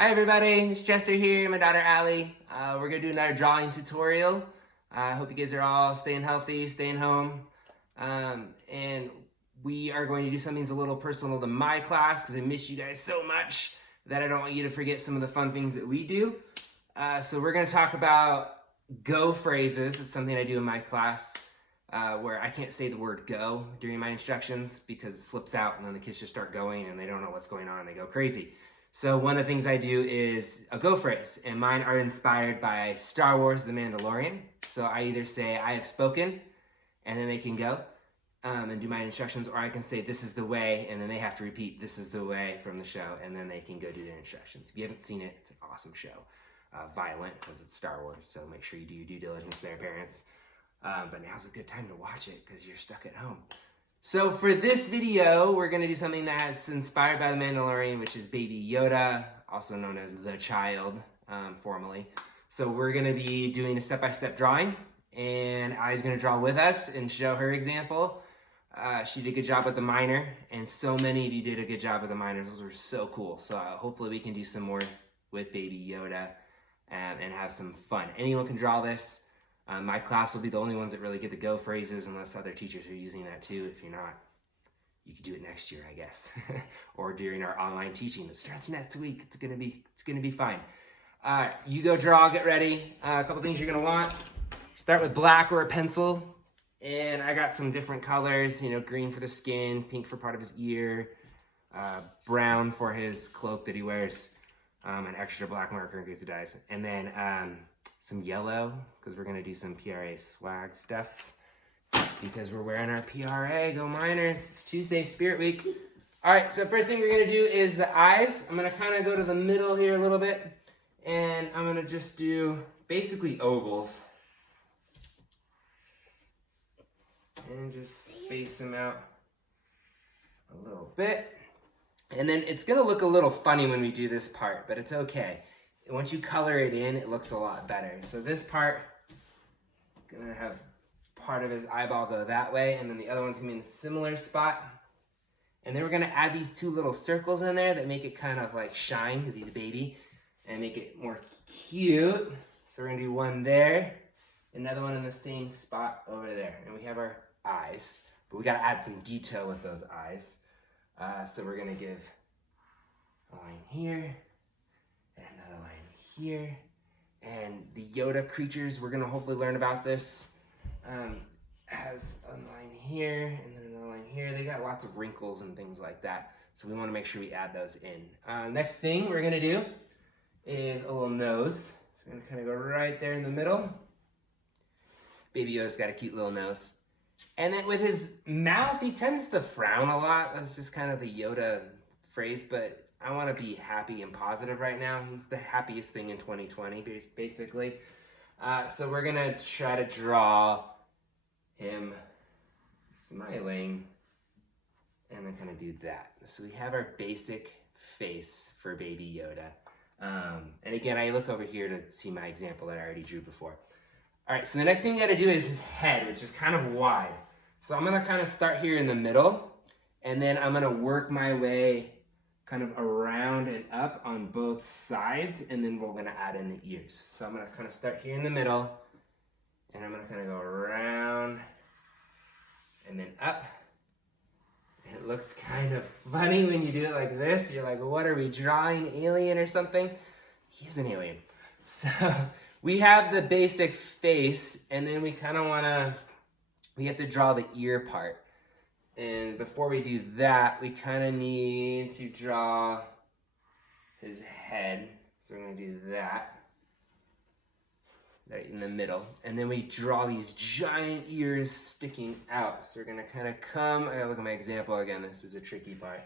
Hi everybody, it's Chester here, my daughter Allie. We're gonna do another drawing tutorial. I hope you guys are all staying healthy, staying home. And we are going to do something that's a little personal to my class because I miss you guys so much that I don't want you to forget some of the fun things that we do. So we're gonna talk about go phrases. It's something I do in my class where I can't say the word go during my instructions because it slips out and then the kids just start going and they don't know what's going on and they go crazy. So one of the things I do is a go phrase, and mine are inspired by Star Wars: The Mandalorian. So I either say, I have spoken, and then they can go and do my instructions, or I can say, this is the way, and then they have to repeat, this is the way from the show, and then they can go do their instructions. If you haven't seen it, it's an awesome show. Violent, because it's Star Wars, so make sure you do your due diligence there, parents. But now's a good time to watch it, because you're stuck at home. So for this video, we're going to do something that's inspired by The Mandalorian, which is Baby Yoda, also known as the child, formally. So we're going to be doing a step-by-step drawing, and Allie's going to draw with us and show her example. She did a good job with the minor, and so many of you did a good job with the minors. Those were so cool. So hopefully we can do some more with Baby Yoda and have some fun. Anyone can draw this. My class will be the only ones that really get the go phrases unless other teachers are using that too. If you're not, you can do it next year, I guess, or during our online teaching. It starts next week. It's gonna be fine. You go draw, get ready. A couple things you're gonna want. Start with black or a pencil, and I got some different colors. You know, green for the skin, pink for part of his ear, brown for his cloak that he wears, an extra black marker in case it dies, and then some yellow, because we're gonna do some PRA swag stuff because we're wearing our PRA. Go Miners. It's Tuesday, Spirit Week. All right, so first thing we're gonna do is the eyes. I'm gonna kind of go to the middle here a little bit, and I'm gonna just do basically ovals and just space them out a little bit. And then it's gonna look a little funny when we do this part, but it's okay. Once you color it in, it looks a lot better. So this part, gonna have part of his eyeball go that way, and then the other one's gonna be in a similar spot. And then we're gonna add these two little circles in there that make it kind of like shine, because he's a baby, and make it more cute. So we're gonna do one there, another one in the same spot over there. And we have our eyes, but we gotta add some detail with those eyes. So we're gonna give a line here, and another line here, and the Yoda creatures, we're gonna hopefully learn about this, has a line here, and then another line here. They got lots of wrinkles and things like that, so we wanna make sure we add those in. Next thing we're gonna do is a little nose. So we're gonna kind of go right there in the middle. Baby Yoda's got a cute little nose. And then with his mouth, he tends to frown a lot. That's just kind of the Yoda phrase, but I want to be happy and positive right now. He's the happiest thing in 2020, basically. So we're going to try to draw him smiling and then kind of do that. So we have our basic face for Baby Yoda. And again, I look over here to see my example that I already drew before. All right, so the next thing you got to do is his head, which is kind of wide. So I'm going to kind of start here in the middle, and then I'm going to work my way kind of around and up on both sides, and then we're going to add in the ears. So I'm going to kind of start here in the middle, and I'm going to kind of go around and then up. It looks kind of funny when you do it like this. You're like, what are we drawing, alien or something? He is an alien. So we have the basic face, and then we kind of we have to draw the ear part. And before we do that, we kind of need to draw his head. So we're going to do that right in the middle. And then we draw these giant ears sticking out. So we're going to kind of come, I gotta look at my example again, this is a tricky part.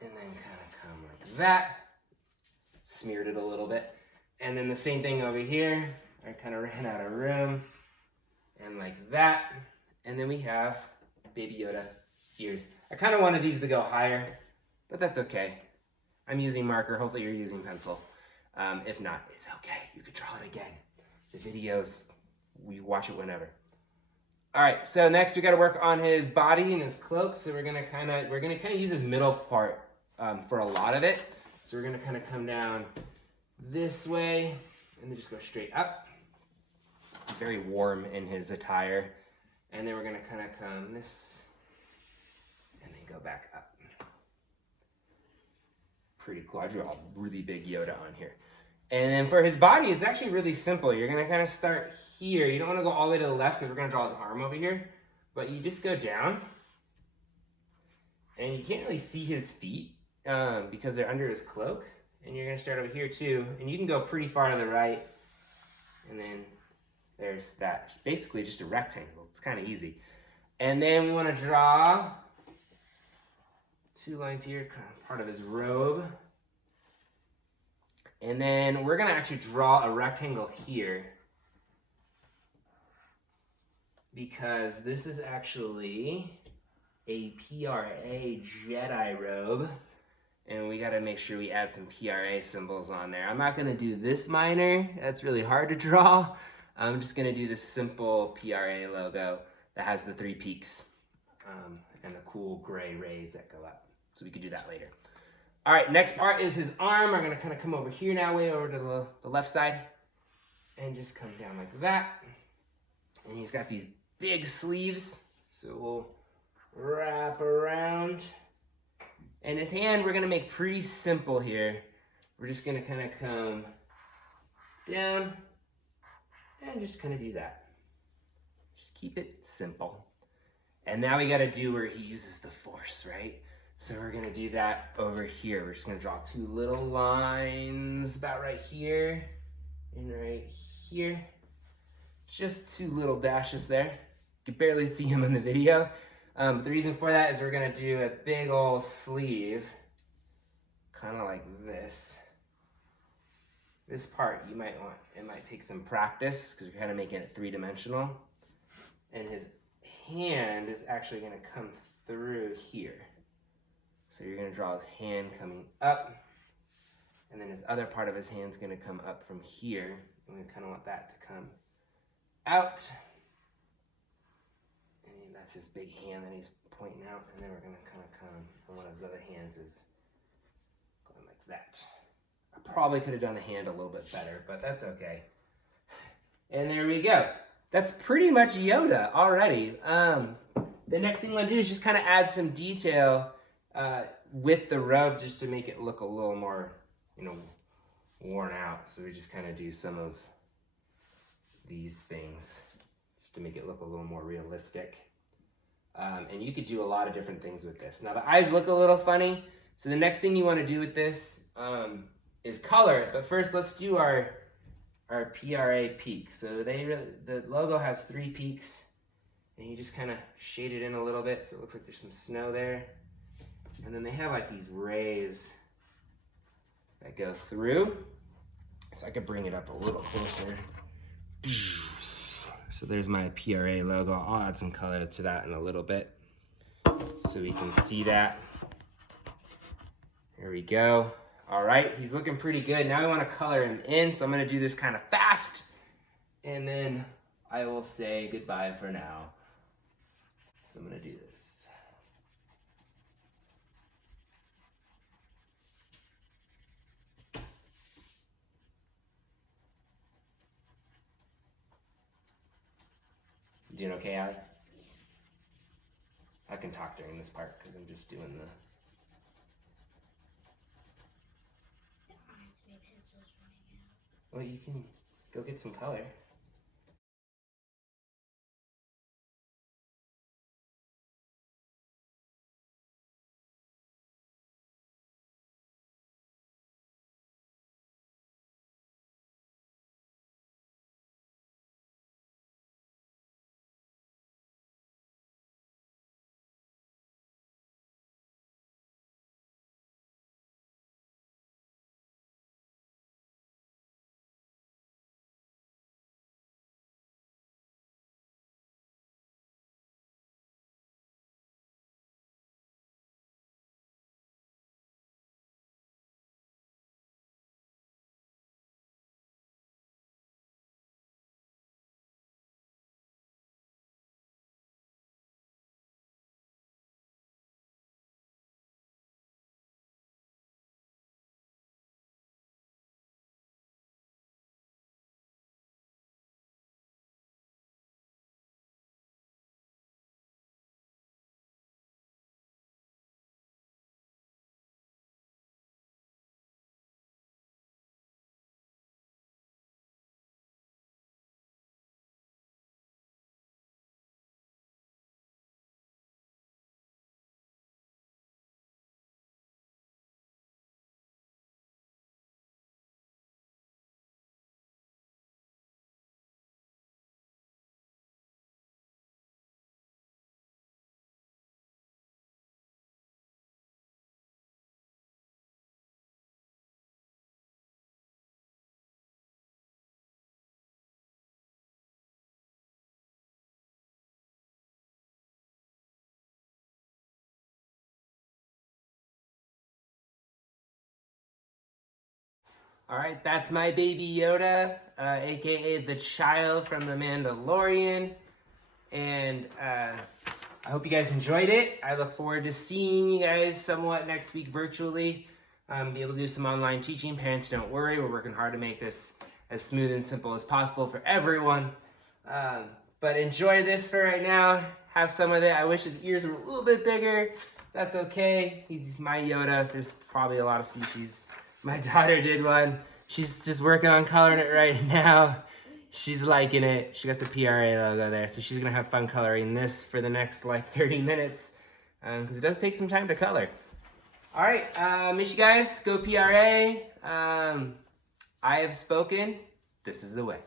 And then kind of come like that. Smeared it a little bit. And then the same thing over here. I kind of ran out of room. And like that. And then we have Baby Yoda ears. I kind of wanted these to go higher, but that's okay. I'm using marker. Hopefully you're using pencil. If not, it's okay. You could draw it again. The videos, we watch it whenever. All right, so next we got to work on his body and his cloak. So we're gonna kind of use his middle part for a lot of it. So we're gonna kind of come down this way and then just go straight up. He's very warm in his attire. And then we're gonna kind of come this and then go back up. Pretty cool. I drew a really big Yoda on here. And then for his body, it's actually really simple. You're gonna kind of start here. You don't wanna go all the way to the left because we're gonna draw his arm over here. But you just go down. And you can't really see his feet because they're under his cloak. And you're gonna start over here too. And you can go pretty far to the right. And then there's that. It's basically just a rectangle. It's kind of easy. And then we wanna draw 2 lines here, kind of part of his robe. And then we're gonna actually draw a rectangle here because this is actually a PRA Jedi robe. And we gotta make sure we add some PRA symbols on there. I'm not gonna do this minor, that's really hard to draw. I'm just gonna do this simple PRA logo that has the 3 peaks and the cool gray rays that go up. So we could do that later. All right, next part is his arm. I'm gonna kind of come over here now, way over to the left side, and just come down like that. And he's got these big sleeves, so we'll wrap around. And his hand, we're gonna make pretty simple here. We're just gonna kind of come down and just kind of do that. Just keep it simple. And now we gotta do where he uses the force, right? So we're gonna do that over here. We're just gonna draw 2 little lines about right here and right here. Just 2 little dashes there. You can barely see him in the video. But the reason for that is we're gonna do a big old sleeve, kind of like this. This part you might want, it might take some practice because we're kind of making it 3-dimensional. And his hand is actually gonna come through here. So you're gonna draw his hand coming up, and then his other part of his hand's gonna come up from here, and we kind of want that to come out. And that's his big hand that he's pointing out, and then we're gonna kind of come, and one of his other hands is going like that. I probably could have done the hand a little bit better, but that's okay. And there we go. That's pretty much Yoda already. The next thing we want to do is just kind of add some detail with the robe just to make it look a little more, worn out. So we just kind of do some of these things just to make it look a little more realistic. And you could do a lot of different things with this. Now the eyes look a little funny. So the next thing you want to do with this is color it. But first let's do our PRA peak. So the logo has 3 peaks. And you just kind of shade it in a little bit so it looks like there's some snow there. And then they have like these rays that go through. So I could bring it up a little closer. So there's my PRA logo. I'll add some color to that in a little bit so we can see that. There we go. All right, he's looking pretty good. Now we want to color him in, so I'm gonna do this kind of fast, and then I will say goodbye for now. So I'm gonna do this. You doing okay, Allie? I can talk during this part because I'm just doing the... Well, you can go get some color. All right, that's my Baby Yoda, aka the child from The Mandalorian. And I hope you guys enjoyed it. I look forward to seeing you guys somewhat next week virtually. Be able to do some online teaching. Parents, don't worry. We're working hard to make this as smooth and simple as possible for everyone. But enjoy this for right now. Have some of it. I wish his ears were a little bit bigger. That's okay. He's my Yoda. There's probably a lot of species. My daughter did one. She's just working on coloring it right now. She's liking it. She got the PRA logo there, so she's gonna have fun coloring this for the next like 30 minutes, because it does take some time to color. All right, miss you guys. Go PRA. I have spoken. This is the way.